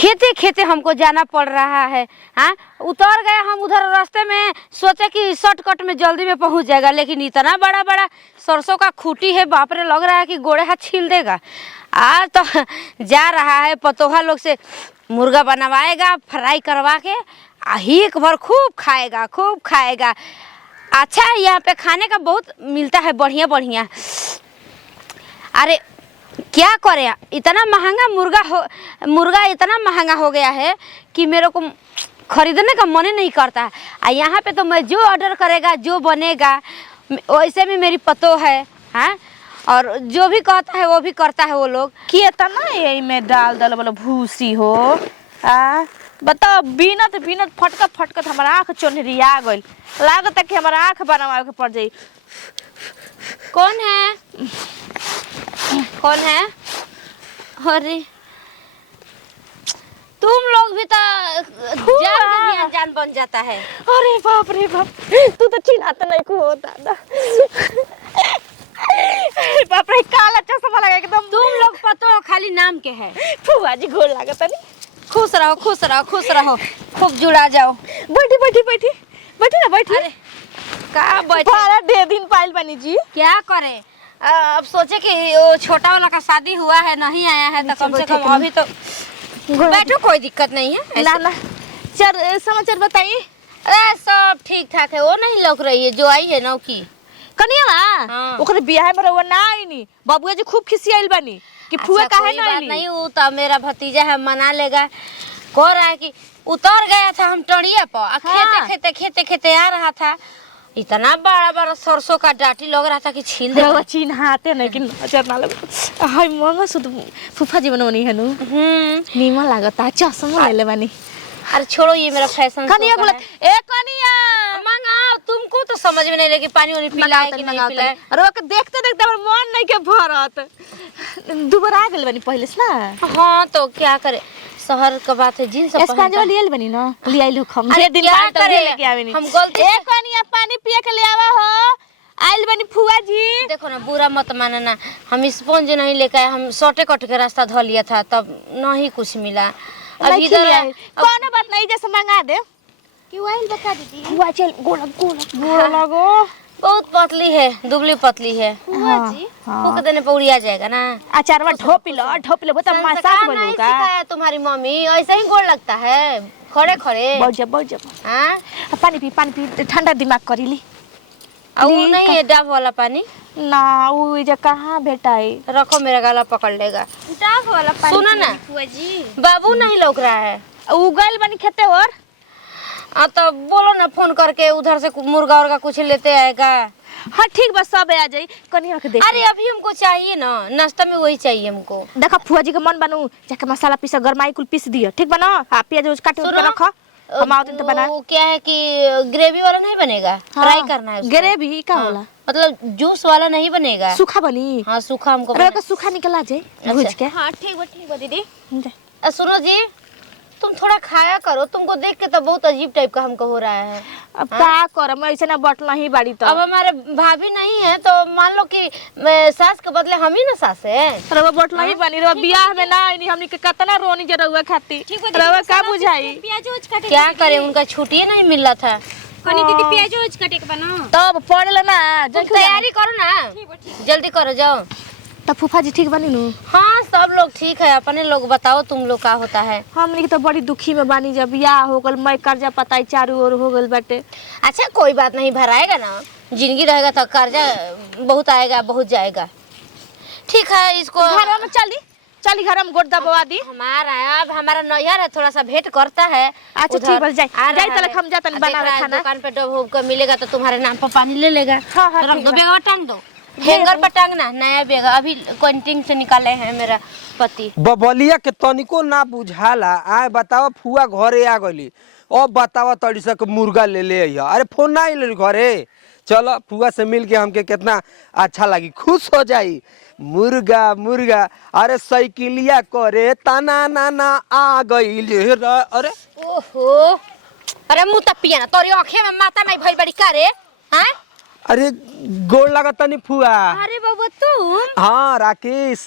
खेते खेते हमको जाना पड़ रहा है। हाँ, उतर गए हम उधर रास्ते में, सोचे कि शॉर्टकट में जल्दी में पहुंच जाएगा, लेकिन इतना बड़ा बड़ा सरसों का खूटी है, बाप रे, लग रहा है कि गोड़े हाथ छील देगा। आज तो जा रहा है पतोहा लोग से मुर्गा बनवाएगा, फ्राई करवा के एक भर खूब खाएगा, खूब खाएगा। अच्छा है, यहाँ पे खाने का बहुत मिलता है, बढ़िया बढ़िया। अरे क्या करे, इतना महंगा मुर्गा इतना महंगा हो गया है कि मेरे को खरीदने का मन ही नहीं करता है। यहाँ पे तो मैं जो ऑर्डर करेगा जो बनेगा, वैसे भी मेरी पतो है। हाँ, और जो भी कहता है वो भी करता है वो लोग। कि इतना यही में डाल दल बोलो भूसी हो। बताओ, बीनत बीनत फटकत फटकत हमारा आँख चोनहरिया गइल, लागत कि हमारा आँख बनवाए के पड़ जाई। कौन है? कौन है? अरे तुम लोग भी तो जान में भी अनजान बन जाता है। अरे बाप रे बाप, तू तो चिल्लाता नहीं को हो दादा। बाप रे, काला चश्मा लगा एकदम। तुम लोग पतो खाली नाम के है। फुआ जी गोल लागत नहीं। खुश रहो, खुश रहो, खुश रहो, खूब जुड़ा जाओ। बैठी बैठी बैठी बैठी ना बैठी। अरे का बैठे? 12 दिन पाइल बनी जी। क्या करे, अब सोचे कि वो छोटा वाला का शादी हुआ है, नहीं आया है, तो कम से कम अभी तो बैठो, कोई दिक्कत नहीं है। ना ना, समाचार बताइए। अरे सब ठीक ठाक है। वो नहीं लौक रही है जो आई है नौ की कनिया। हाँ। ओकरे बियाह में रहुआ ना आई नी, बबुआ जी खूब खिसियाइल बनी कि फुआ अच्छा, काहे कोई ना बात आइली। नहीं, वो तो मेरा भतीजा है, मना लेगा। कह रहा है कि उतर गया था हम टड़िया पर, हाँ। खेते खेते खेते खेते आ रहा था, इतना बड़ा बड़ा सरसों का डाटी लग रहा था कि छील दे। रहुआ चिन्हाते नहीं कि नजर ना लगे। हाय मंगा सुध फूफा जी बनवनी है नु। नीमा लागता, चश्मा ले ले बानी। अरे छोड़ो, ये मेरा फैशन कनिया बोला, ए कनिया मंगाओ। तुमको तो समझ में नहीं लगी पानी वानी पिलाए कि नहीं पिलाए। अरे ओके देखते देखते हमर मन नहीं के भरत। दुबारा आ गेल बनी पहले से ना। हाँ तो क्या करे, शहर का बात है, जींस इसका जो लियल बनी ना, ले आइलु हम अरे जे दिन क्या पानी तो करे, लेके आवेनी। हम गलती ए कनिया पानी पिए के ले आवा हो, आइल बनी फुआ जी। देखो ना, बुरा मत मानना, हम स्पंज नहीं लेकर आए, हम शॉर्टे कट के रास्ता धो लिया था, तब नहीं कुछ मिला। अब इधर कौन बात नहीं, जैसे मंगा दे। क्यों आइल बता दीदी? फुआ चल गोला गोला गोला लगो। बहुत पतली है, दुबली पतली है। फुआ जी फूक देने पर उड़िया जाएगा ना। अचारवा ढोपी लो बता मसाज बनू का। सिखाया तुम्हारी मम्मी, ऐसे ही गोड़ लगता है खड़े खड़े। बहुत जब हाँ, पानी पी, ठंडा दिमाग करी ली। अब वो नहीं है डाब वाला पानी ना, वो इधर कहाँ भेटाई। रखो, मेरा गला पकड़ लेगा। डाब वाला पानी सुनो ना फुआ जी, बाबू नहीं लौक रहा है। उगल बनी खेते और तो बोलो ना फोन करके, उधर से मुर्गा उर्गा कुछ लेते आएगा। हाँ ठीक बस, सब आ जाई। कनिया के देख। अरे अभी हमको चाहिए ना, नाश्ता में वही चाहिए हमको। देखा फुआ जी के मन बनू, जाके मसाला पीसा, गरमाई कुल पीस दियो, ठीक बना। आ प्याज उज काट के रखो, हम आओ तो बना। वो क्या है कि ग्रेवी वाला नहीं बनेगा, फ्राई करना है उसको। ग्रेवी का होला, मतलब जूस वाला नहीं बनेगा। सूखा बनी। हाँ सूखा हमको अरे का सूखा निकला जाए भूज के। हाँ ठीक बा दीदी। सुनो जी, तुम थोड़ा खाया करो, तुमको देख के तो बहुत अजीब टाइप का हमको हो रहा है। अब क्या करम, ऐसे ना बटला ही बाड़ी तो। अब हमारे भाभी नहीं है तो मान लो कि सास के बदले हम ही ना सास है। रवा बटला ही बनी, रवा बियाह में ना आईनी, हमनी के कितना रोनी जे रवा खाती। रवा का बुझाई। क्या करे, उनका छुट्टी नहीं मिल रहा था। कनी दीदी प्याज उज काटे के बना, तब पड़ल ना, तैयारी करो ना, जल्दी करो जाओ। तब फूफा जी ठीक बनी नु। हाँ सब लोग ठीक है, अपने लोग बताओ, तुम लोग का होता है। हमनी के तो बड़ी दुखी में बानी, जब बियाह हो गल, मैं कर्जा पताई चारू ओर हो गल बाटे। अच्छा कोई बात नहीं, भराएगा ना, जिंदगी रहेगा तो कर्जा बहुत आएगा बहुत जाएगा। ठीक है, इसको घर में चली घर में गोड़ दबवा दी। हमारा अब हमारा नैहर है, थोड़ा सा भेंट करता है। अच्छा ठीक बस, जाई तलक हम जातन बनावे खाना। दुकान पे डब होब का मिलेगा तो तुम्हारे नाम पर पानी ले लेगा। हाँ, रख ठीक दो, बा। बेगवा टांग दो, हैंगर पर टांगना, नया बेग अभी कैंटीन से निकाले हैं मेरा पति। बबलिया के तनिको ना बुझाला। आए बतावा फुआ घरे आ गली, अब बतावा तड़ी से मुर्गा ले ले आइया। अरे फोन ना आइल घरे, चलो फुआ से मिल के हमके कितना अच्छा लगी, खुश हो जाई। मुर्गा मुर्गा, अरे साइकिलिया करे तना नाना आ गई। अरे ओहो, अरे मुंह तपिया ना, तोरी आंखें में माता नहीं भइल बड़ी का रे? हां, अरे गोड़ लगा तनी फुआ। अरे बाबू तुम? हाँ राकेश।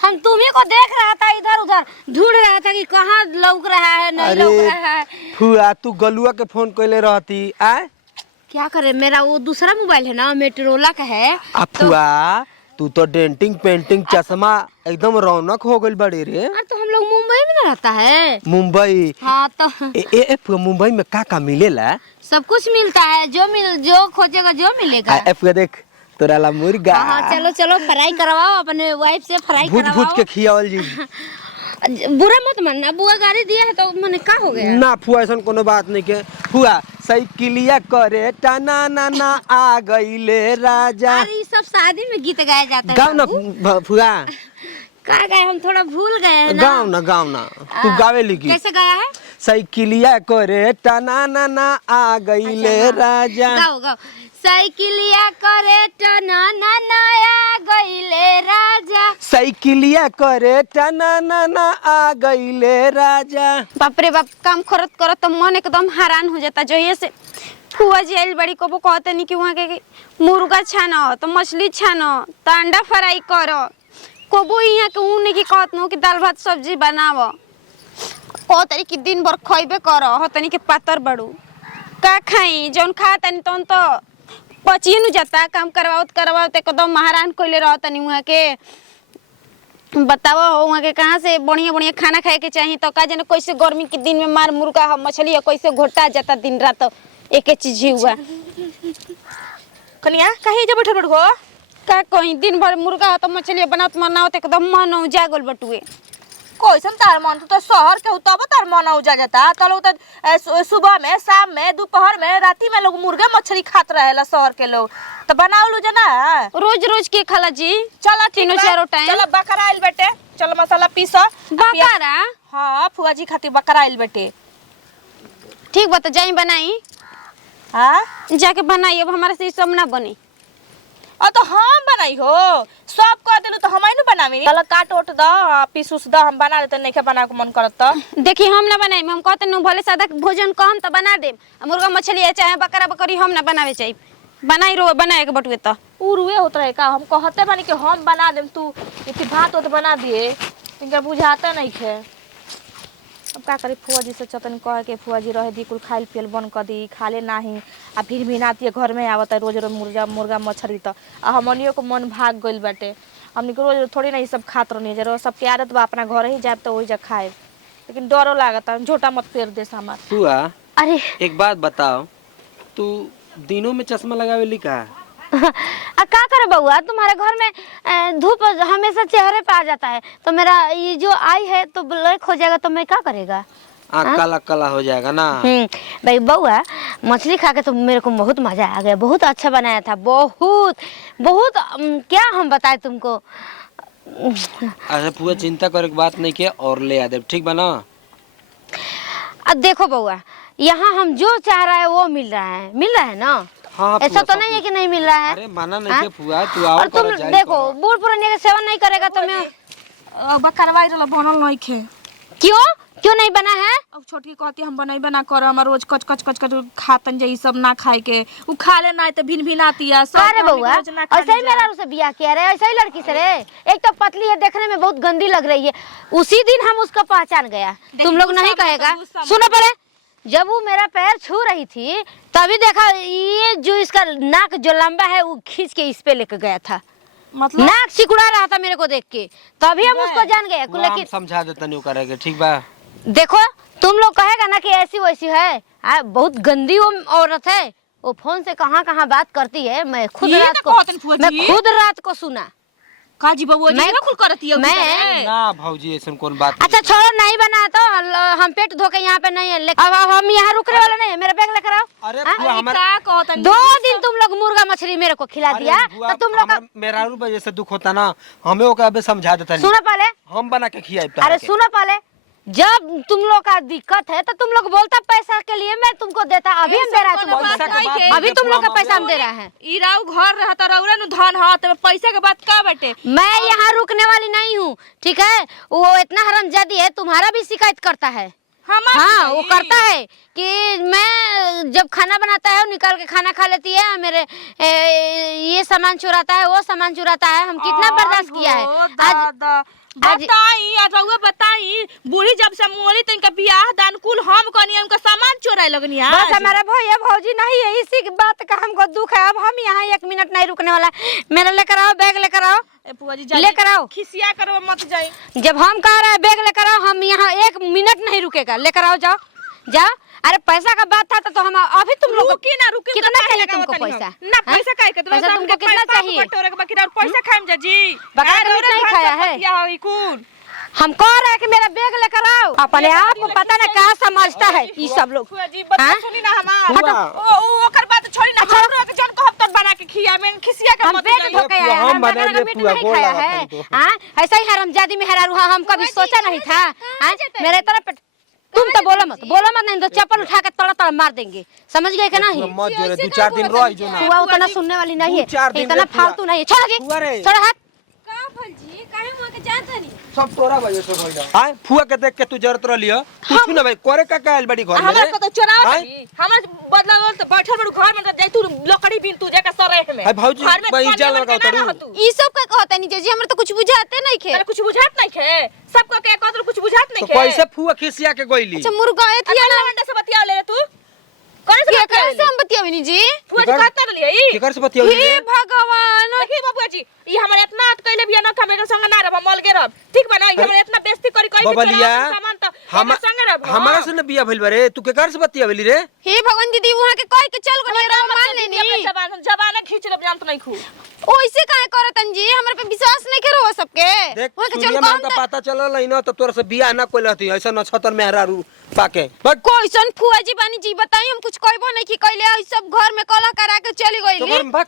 हम तुम्ही को देख रहा था, इधर उधर ढूंढ रहा था कि कहाँ लौक रहा है नहीं लौक रहा है। फुआ तू गलुआ के फोन कइले रहती आय। क्या करे, मेरा वो दूसरा मोबाइल है ना, मेट्रोला का है। आ फुआ तू तो डेंटिंग पेंटिंग चश्मा एकदम रौनक हो गइल बड़ी रे। तो हम लोग मुंबई में ना रहता है। मुंबई? हाँ तो ए फुआ मुंबई में का मिलेला? सब कुछ मिलता है, जो खोजेगा जो मिलेगा। ए फुआ देख तोरा ला मुर्गा। हाँ चलो चलो फ्राई करवाओ अपने वाइफ से, फ्राई करवाओ। भूज के खियावल जी। बुरा मत मानना, बुआ गाड़ी दिया है तो मैंने का हो गया ना फुआ ऐसा कोनो बात नहीं के। फुआ साइकिलिया करे टाना ना आ गईले राजा। अरे ये सब शादी में गीत गाया जाता है। गाओ ना फुआ। का गए, हम थोड़ा भूल गए हैं ना। गाओ ना तू गावे लिखी। कैसे गाया है? साइकिलिया करे टाना ना आ गईले राजा। गाओ गाओ। साइकिलिया करे टना नया गईले राजा। साइकिलिया करे टाना ना आ गईले राजा। बाप रे बाप, काम करत करत तो मन एकदम हैरान हो जाता। जो ये से फुआ जी आइल बड़ी, कबो कहते नहीं कि वहाँ के मुर्गा छानो तो मछली छानो तो अंडा फ्राई करो, कबो यहाँ के ऊन की कहत न कि दाल भात सब्जी बनावो, कह तरी कि दिन भर खइबे करो, हो तनी के पातर बड़ू का खाई, जौन खा तनी तौन तो पचिए न जाता। काम करवाओ एकदम महारान कोइले रह तनी वहाँ के। बताओ हो वहाँ के कहाँ से बढ़िया बढ़िया खाना खाए के चाहिए, तो का जाने कैसे गर्मी के दिन में मार मुर्गा मछली कैसे घोटा जाता दिन रात एक चीज ही हुआ। कनिया कहीं जा बैठल बड़गो का कहीं दिन भर मुर्गा तो मछली बनावत मनावत एकदम मन उजा गोल बटुए। कैसन तार मन, तू तो शहर के तब तार मन उजा जाता। तो लोग तो सुबह में, शाम में, दोपहर में, राती में लोग मुर्गा मछली खात रहेला शहर के लोग। तो बनाओ लो जना रोज रोज के खाला जी। चला तीनों चारों टाइम। चलो बकरा आइल बेटे, चलो मसाला पीसा। बकरा? हाँ फुआ जी खातिर बकरा आइल बेटे। ठीक बता जाई बनाई। हाँ जाके बनाई, अब हमारे से सब ना बनी। तो हम बनाई हो, सब कह दिलु तो हम ही बनावी। चलो काट ओट द, पीस उस द, हम बना देते, नहीं बना के मन करत तो। देखी हम ना बनाई, हम कहते न भले सादा भोजन कम तो बना दे, मुर्गा मछली है चाहे बकरा बकरी हम ना बनावे चाहिए। बनाई रो बनाए के बटुए तो उरुए होत रहे का, हम कहते बानी कि हम बना देम, तू इतनी भात तो बना दिए, इनका बुझाता नहीं खे। अब का करी, फुआ जी से चतन कह के फुआ जी रहे दी कुल खाइल पियल बंद कर दी, खाले नाही। आ फिर भी नाती घर में आवता रोज रोज मुर्गा मछली तो हमनियों को मन भाग गइल बाटे। हमनी को रोज थोड़ी ना ये सब खात रहनी जरो, सबके आदत बा अपना घर ही जाए तो वही जा खाए, लेकिन डरो लागता झोटा मत फेर दे हमार। फुआ अरे एक बात बताओ, तू दिनों में चश्मा लगावे ली का? का करे बउआ, तुम्हारे घर में धूप हमेशा चेहरे पे आ जाता है, तो मेरा ये जो आई है तो ब्लैक हो जाएगा, तो मैं क्या करेगा? काला काला हो जाएगा ना। भाई बउआ मछली खा के तो मेरे को बहुत मजा आ गया, बहुत अच्छा बनाया था, बहुत बहुत क्या हम बताए तुमको। अच्छा फुआ चिंता करे की बात नहीं के, और ले आ दे, ठीक बना। अब देखो बउआ, यहाँ हम जो चाह रहा है वो मिल रहा है ना। हाँ, ऐसा तो नहीं है कि नहीं मिल रहा है। अरे माना नहीं के फुआ, तू आओ और तुम देखो बूढ़ पुराने का सेवन नहीं करेगा तो मैं बकरवाई रहल बनल नहीं खे। क्यों नहीं बना है? अब छोटकी कहती हम बनाई बना कर, हम रोज कच कच कच कच खातन जाई सब ना खाए के, उ खा ले ना तो भिन भिन आती है। अरे बउआ ऐसा ही मेरा उसे बियाह किया रे, ऐसा ही लड़की से रे। एक तो पतली है, देखने में बहुत गंदी लग रही है, उसी दिन हम उसका पहचान गया। तुम लोग नहीं कहेगा? सुनो पहले, जब वो मेरा पैर छू रही थी तभी देखा, ये जो इसका नाक जो लंबा है वो खींच के इस पे लेके गया था, मतलब नाक सिकुड़ा रहा था मेरे को देख के, तभी हम उसको जान गए। लेकिन समझा देता नहीं करेगा, ठीक बा। देखो तुम लोग कहेगा ना कि ऐसी वैसी है, बहुत गंदी वो औरत है, वो फोन से कहाँ कहाँ बात करती है। मैं खुद रात को सुना। काजी बबुआ जी ना कुल करती है मैं ना भौजी ऐसा कौन बात। अच्छा छोड़ो, नहीं बना तो हम पेट धो के यहाँ पे नहीं है, अब हम यहाँ रुकने वाले नहीं है। मेरा बैग लेकर आओ। अरे का 2 दिन तुम लोग मुर्गा मछली मेरे को खिला दिया, तो तुम लोग मेरा वजह से दुख होता ना, हमें वो कभी समझा देता नहीं। सुनो पहले, हम बना के खियाए। अरे सुनो पहले, जब तुम लोग का दिक्कत है तो तुम लोग बोलता पैसा के लिए मैं तुमको देता, अभी हम दे रहा है तुमको, अभी तुम लोग का पैसा हम दे रहा है। इराऊ घर रहता रौरा नु धन हाथ में, पैसा के बात का बेटे। मैं यहाँ रुकने वाली नहीं हूँ, ठीक है? वो इतना हरामजादी है, तुम्हारा भी शिकायत करता है। हमार हाँ से वो गई। करता है कि मैं जब खाना बनाता है वो निकाल के खाना खा लेती है, मेरे ये सामान चुराता है, वो सामान चुराता है, हम कितना बर्दाश्त किया है। आज बताई रउआ बताई बूढ़ी जब से मोरी तो इनका बियाह दान कुल हम कनी उनका सामान चोराए लगनी आज। बस हमारा भैया भौजी नहीं है, इसी की बात का हमको दुख है। अब हम यहाँ 1 मिनट नहीं रुकने वाला। मेरा लेकर आओ, बैग लेकर आओ, ए पुआ जी लेकर आओ। खिसिया करो मत जाई। जब हम कह रहे हैं बैग लेकर आओ, हम यहाँ 1 मिनट नहीं रुकेगा। लेकर आओ, जाओ जाओ। अरे पैसा का बात था तो हम अभी तुम लोग रुकी ना रुकी कितना चाहिए तुमको पैसा? ना हाँ? पैसा काहे के पैसा तुमको कितना चाहिए? बटोरे के बाकी और पैसा खाएम जा जी। बकाया तो नहीं खाया है। या होई कुल हम कह रहे हैं कि मेरा बैग लेकर आओ। अपने आप को पता ना क्या समझता है ये सब लोग। पुआ जी बात हाँ? सुनी ना हमार। पुआ। ओ ओकर बात छोड़ी ना हम लोग जन को हफ्ता बना के खिया में खिसिया के हम मत पेट जाई। भूखे आए हैं, हम हम बना बगैर लिए मीट पुआ, नहीं गोड़ खाया लगा है। तुमको। हाँ ऐसा ही हरामजादी में हेरा रूहा हम कभी सोचा नहीं था। हाँ? मेरे तरफ तुम तो बोलो मत नहीं तो चप्पल उठा के तड़ा तड़ा मार देंगे, समझ गए कि नहीं? मत जोरे 2-4 दिन रह जो ना। हुआ उतना सुनने वाली नहीं है, 2-4 दिन इतना रे पुआ। फालतू नहीं है। छोड़ पुआ रे। दे, छोड़ हाथ। का भौजी काहे वहां के जात हनी? सब तोरा वजह से भइल हां। फुआ के देख के तू जरूरत रहलियो कुछ ना भाई करे का आइल बड़ी घर में हमार को तो चोराव हाँ? नहीं हमार बदला लो तो बैठल बड़ू घर में तो जाई तू लकड़ी बीन तू जाके सरेह में। हाय भौजी, घर में भाई खाने जाल वाला लगाओ के ना तरू। रह तू। ई सब का कहता नहीं जीजी, हमरा तो कुछ बुझाते नहीं खे। अरे कुछ बुझात नहीं खे सबको के कहत कुछ बुझात तो नहीं खे। कैसे फुआ खिसिया के गइली? अच्छा मुर्गा ए थिया ना अंडा से बतिया ले रे तू करे से के बतिया करे से हम बतियावनी जी? फुआ जी कहत ना लिया ई केकर से बतियावली हे रे? भगवान देखी बाबू जी ई हमरे इतना हाथ कइले बिया ना हमरे संग ना रहब मल के रहब ठीक बा ना ई हमरे इतना बेइज्जती करी करी बबलिया सामान तो हम संग रहब हमारा से न बिया भइल बरे तू केकर से बतियावली रे? हे भगवान दीदी वहां के कह के चल गनी रे मान लेनी। जबान खींच ले जान तो नहीं खू ओइसे काहे करतन जी? हमरा पे विश्वास नहीं करो हो सबके। देख वहां के चल सूर्य मां कौन का पता चलल है ना तो तोरा से बिया ना कोइल हती ऐसा नछतर मेहरा रू पाके बट कोइसन फुआ जी बानी जी बताई हम कुछ कहबो नहीं कि कहले ई सब घर में कला करा के चली तो गइली। घर में भाग